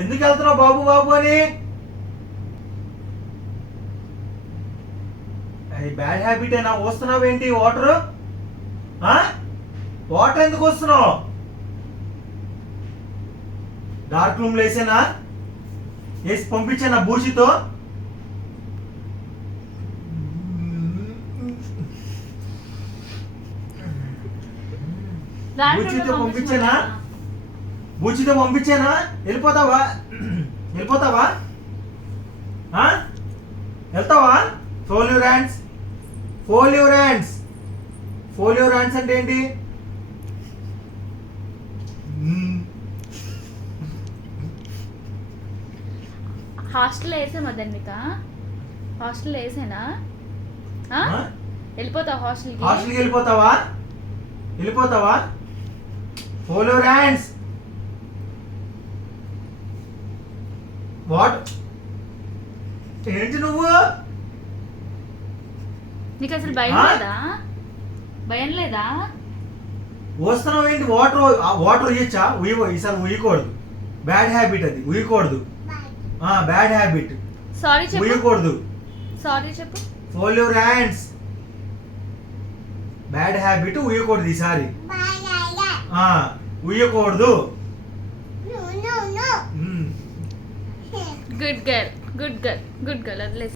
ఎందుకు వెళ్తున్నావు బాబు బాబు అని? అది బ్యాడ్ హ్యాబిట్ అయినా వస్తున్నావు ఏంటి? వాటర్ వాటర్ ఎందుకు వస్తున్నావు? డార్క్ రూమ్ లో వేసేనా? వేసి పంపించానా బూచితో? బూచితో పంపించానా? బూచితో పంపించానా? వెళ్ళిపోతావా? వెళ్ళిపోతావా? వెళ్తావా? Fold your hands. Fold your hands. Fold your hands అంటే ఏంటి? హాస్టల్ వేసామా ధన్విక? హాస్టల్ వేసేనా? వెళ్ళిపోతావా హాస్టల్కి? హాస్టల్కి వెళ్ళిపోతావా? వెళ్ళిపోతావా? Pole your hands. వాట్ ఏంటి నువ్వు? నీకు అసలు భయం లేదా? భయం లేదా? వస్తున్నావు ఏంటి? వాటర్ ఇయ్యచ్చా? ఈసారి ఉయ్యకూడదు. బ్యాడ్ హ్యాబిట్ అది, ఉయ్యకూడదు. Bad habit. సారీ చెప్పు. ఉయ్యకూడదు. సారీ చెప్పు. Fold your hands. Bad habit, ఉయ్యకూడదు ఈసారి. ఉయ్యకూడదు. Good girl, good girl, good girl. వదిలేసి